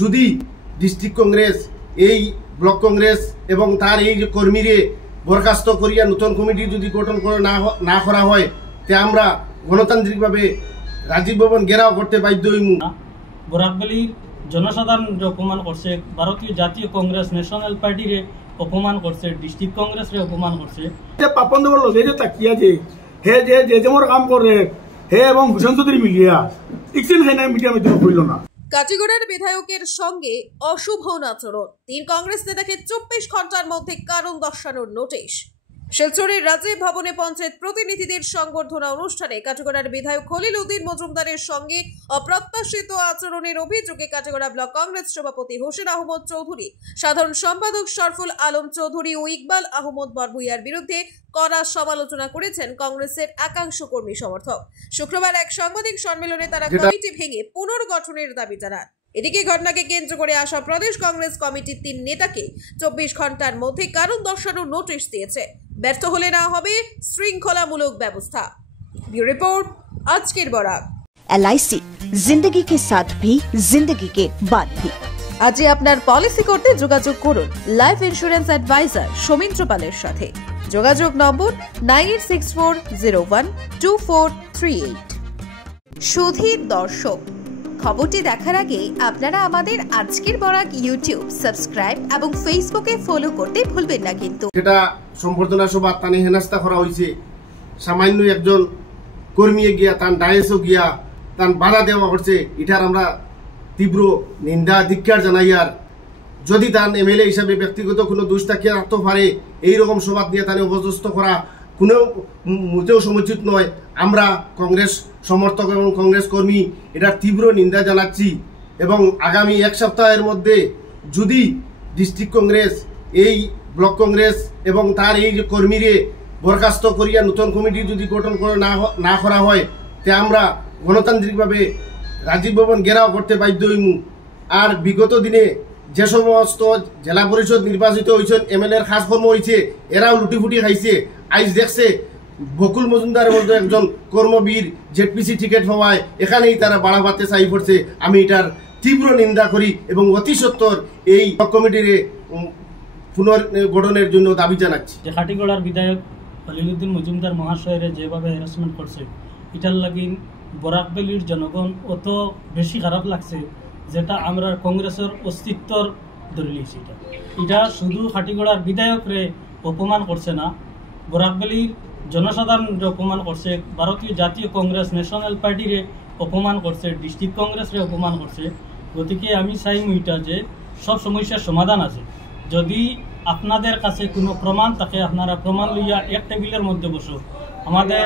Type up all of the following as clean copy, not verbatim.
যদি ডিস্ট্রিক্ট কংগ্রেস এই ব্লক কংগ্রেস এবং তার এই যে কর্মীরে বরখাস্ত করিয়া নতুন কমিটি যদি গঠন করে না করা হয় তে আমরা গণতান্ত্রিকভাবে রাজীব ভবন ঘেরাও করতে বাধ্য হইমু। বরাকবালির জনসাধারণ অপমান করছে, ভারতীয় জাতীয় কংগ্রেস ন্যাশনাল পার্টিরে অপমান করছে, ডিস্ট্রিক্ট কংগ্রেসরে অপমান করছে। পাপন দেবর লগে যে তাকিয়া যে হে যে যেমন কাম করে হে এবং ভূষণ চৌধুরী মিলিয়া ইকসিন খাই না মিডিয়া মাধ্যমে কইল না। কাটিগড়ার বিধায়কের সঙ্গে অশুভ আচরণ, 3 কংগ্রেস নেতাকে 24 ঘন্টার মধ্যে কারণ দর্শানোর নোটিশ। শিলচরের রাজীব ভবনে পঞ্চায়েত প্রতিনিধিদের সংবর্ধনা অনুষ্ঠানে কাটিগড়ার বিধায়ক খলিল উদ্দিন মজুমদারের সঙ্গে অপ্রত্যাশিত আচরণের অভিযোগে কাটিগড়া ব্লক কংগ্রেস সভাপতি হোসেন আহমদ চৌধুরী, সাধারণ সম্পাদক শরফুল আলম চৌধুরী ও ইকবাল আহমদ বরভুইয়ার বিরুদ্ধে কড়া সমালোচনা করেছেন কংগ্রেসের একাংশ কর্মী সমর্থক। শুক্রবার এক সাংবাদিক সম্মেলনে তারা কমিটি ভেঙে পুনর্গঠনের দাবি জানান। এদিকে ঘটনাকে কেন্দ্র করে আসা প্রদেশ কংগ্রেস কমিটির 3 নেতাকে 24 ঘন্টার মধ্যে কারণ দর্শানোর নোটিশ দিয়েছে। ব্যর্থ হলে না হবে শৃঙ্খলামূলক ব্যবস্থা। ব্যুরো রিপোর্ট, আজকের বরাক। LIC जिंदगी के साथ भी जिंदगी के बाद भी। আজ আপনার পলিসি করতে যোগাযোগ করুন লাইফ ইন্স্যুরেন্স অ্যাডভাইজার সৌমিত্র পালের সাথে। যোগাযোগ নম্বর 9864012438। সুধীর দর্শক, খবরটি দেখার আগে আপনারা আমাদের আজকের বরাক ইউটিউব সাবস্ক্রাইব এবং ফেসবুকে ফলো করতে ভুলবেন না কিন্তু। যেটা সম্বর্ধনা সভা তানি হেনাস্তা করা হয়েছে, সামান্য একজন কর্মী গিয়া তার ডায়েসও গিয়া তার বাধা দেওয়া করছে, এটার আমরা তীব্র নিন্দা ধিক্কার জানাই। আর যদি তার এমএলএ হিসাবে ব্যক্তিগত কোনো দোষ থাকিয়া রাখতে পারে এইরকম সভা নিয়ে তাকে অপদস্থ করা কোনো মোটেও সমুচিত নয়। আমরা কংগ্রেস সমর্থক এবং কংগ্রেস কর্মী এটার তীব্র নিন্দা জানাচ্ছি এবং আগামী 1 সপ্তাহের মধ্যে যদি ডিস্ট্রিক্ট কংগ্রেস এই ব্লক কংগ্রেস এবং তার এই যে কর্মীরে বরখাস্ত করিয়া নতুন কমিটি যদি গঠন করে না করা হয় তে আমরা গণতান্ত্রিকভাবে রাজীব ভবন ঘেরাও করতে বাধ্য হইমু। আর বিগত দিনে যে সমস্ত জেলা পরিষদ নির্বাচিত হয়েছেন, এমএলএর খাস কর্ম হয়েছে, এরাও লুটিফুটি খাইছে। আইজ দেখছে বকুল মজুমদারের মধ্যে একজন কর্মবীর জেডপিসি টিকিট হওয়ায় এখানেই তারা বাড়া পাতে চাই পড়ছে। আমি এটার তীব্র নিন্দা করি এবং অতি সত্বর এই কমিটির পুনর্গঠনের জন্য দাবি জানাচ্ছি। যে খাটিগড়ার বিধায়ক খলিল উদ্দিন মজুমদার মহাশয়ের যেভাবে হ্যারাসমেন্ট করছে, এটার লাগি বরাকবালির জনগণ অত বেশি খারাপ লাগছে, যেটা আমরা কংগ্রেসের অস্তিত্বর ধরে নিয়েছি। এটা শুধু খাটিগড়ার বিধায়করে অপমান করছে না, বরাকবালির জনসাধারণ অপমান করছে, ভারতীয় জাতীয় কংগ্রেস ন্যাশনাল পার্টিরে অপমান করছে, ডিস্ট্রিক্ট কংগ্রেসরে অপমান করছে। গতিকে আমি চাই এটা যে সব সমস্যার সমাধান আছে। যদি আপনাদের কাছে কোনো প্রমাণ থাকে, আপনারা প্রমাণ লইয়া এক টেবিলের মধ্যে বসো, আমাদের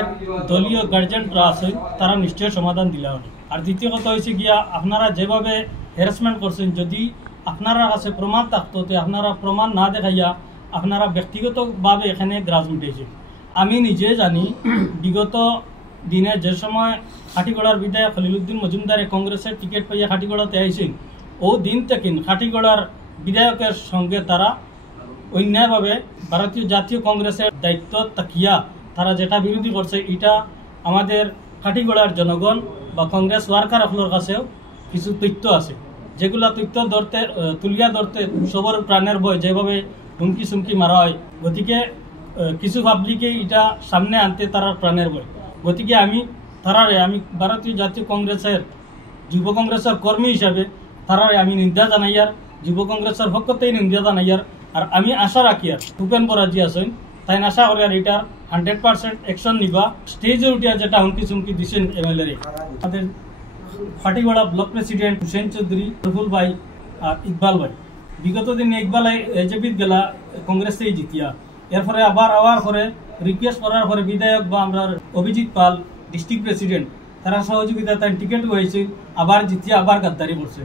দলীয় গার্জেনরা আছেন, তারা নিশ্চয় সমাধান দিলা হবে। আর দ্বিতীয় কথা হয়েছে গিয়া আপনারা যেভাবে হ্যারাসমেন্ট করছেন, যদি আপনারা কাছে প্রমাণ থাকতো তো আপনারা প্রমাণ না দেখাইয়া আপনারা ব্যক্তিগতভাবে এখানে গ্রাস মিটেছে। আমি নিজে জানি বিগত দিনে যে সময় খাটিগড়ার বিধায়ক খলিল উদ্দিন মজুমদারে কংগ্রেসের টিকিট পাইয়া খাটিগড়াতে আইছেন, ও দিন থেকে খাটিগড়ার বিধায়কের সঙ্গে তারা অন্যায়ভাবে ভারতীয় জাতীয় কংগ্রেসের দায়িত্ব তাকিয়া তারা যেটা বিরোধী করছে, এটা আমাদের খাটিগড়ার জনগণ বা কংগ্রেস ওয়ার্কার আপনার কাছেও কিছু তথ্য আছে, যেগুলা তথ্য তুলিয়া ধরতে সবার প্রাণের ভয়, যেভাবে হুমকি সুমকি মারা হয়। গতিকে কিছু পাবলিকে এটা সামনে আনতে তারা প্রাণের ভয়। গতিকে আমি ভারতীয় জাতীয় কংগ্রেসের যুব কংগ্রেসের কর্মী হিসাবে তারারে আমি নিন্দা জানাইয়ার, যুব কংগ্রেসের পক্ষতেই নিন্দা জানাইয়ার। আর আমি আশা রাখি আর ভূপেন বরাজি আছেন, তাই আশা করি আর এটার 100% অ্যাকশন নিবা। স্টেজে উঠিয়া যেটা হুমকি চুমকি দিচ্ছেন এমএলএ, আমাদের খাটিগড়া ব্লক প্রেসিডেন্ট হোসেন চৌধুরী, রফুল ভাই আর ইকবাল ভাই, বিগত দিনে ইকবাল এজেপিত গেলা কংগ্রেসেই জিতিয়া, এরপরে আবার আওয়ার পরে রিকোয়েস্ট করার পরে বিধায়ক বা আমরা অভিজিৎ পাল ডিস্ট্রিক্ট প্রেসিডেন্ট তারা সহযোগিতা তাই টিকিট হয়েছে, আবার জিতিয়া আবার গাদ্দারি করছে।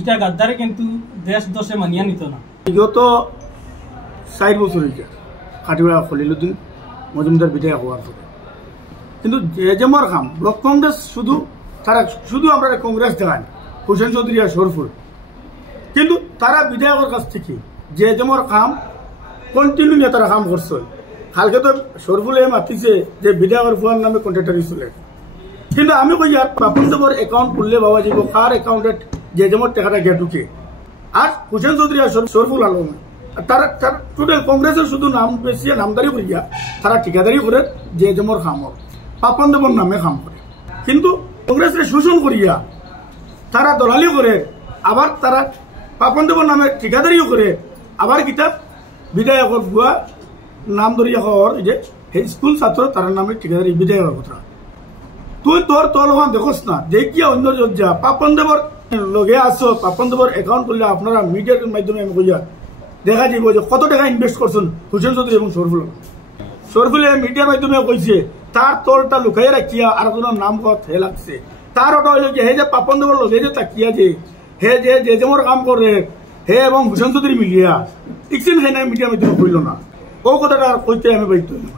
এটা গাদ্দারি কিন্তু দেশ দশে মানিয়া নিত না। বিগত 4 বছর হয়েছে খাটিগড়া খলিল উদ্দিন মজুমদার বিধায়ক হওয়ার পরে, কিন্তু যেমন কাম ব্লক কংগ্রেস শুধু আমরা কংগ্রেস দেখান হোসেন চৌধুরী আর শরফুল, কিন্তু তারা বিধায়কের কাছ থেকে যেমন কাম কন্টিনিউ নিয়ে তারা কাম করছে। কালকে তো শরফুলে মাতিছে যে বিধায়কের ফুয়ার নামে কন্ট্রাক্টর চলে, কিন্তু আমি কই আর পাপন দেবর অ্যাকাউন্ট খুললে বাবা যাব, কার অ্যাকাউন্টে যে যেমন টাকাটা গিয়ে ঢুকে। আর হোসেন চৌধুরী আর শরফুল আলম তারা টোটাল কংগ্রেসের শুধু নাম বেশি নামদারি করিয়া তারা ঠিকাদারি করে যে যেমন খামর পাপন দেবর নামে খাম করে, কিন্তু কংগ্রেসের শোষণ করিয়া তারা দলালি করে, আবার তারা পাপন দেবর নামে ঠিকাদারিও করে, আবার কিতাব বিধায়কর বুয়া নাম ধরিয়া হওয়ার যে স্কুল ছাত্র তার নামে ঠিকাদারি বিধায়কের কথা। তুই তোর তলমান দেখোস না যে কি অন্য যা পাপন দেবর লগে আসো, পাপন দেবর অ্যাকাউন্ট করলে আপনারা মিডিয়ার মাধ্যমে আমি কইয়া দেখা যাব যে কত টাকা ইনভেস্ট করছেন হোসেন চৌধুরী এবং শরফুলে মিডিয়ার মাধ্যমে কইছে তার তলটা লুকাইয়া রাখিয়া আর কোনো নাম হে লাগছে। তার ওটা হইল যে হে যে পাপন দেবর লগে যে তাকিয়া যে হে যে যেমন কাম করে হে এবং হোসেন চৌধুরী মিলিয়া ইকসিন হে না মিডিয়ার মাধ্যমে কইল না, ও কথাটা কইতে আমি বাধ্য হইলাম।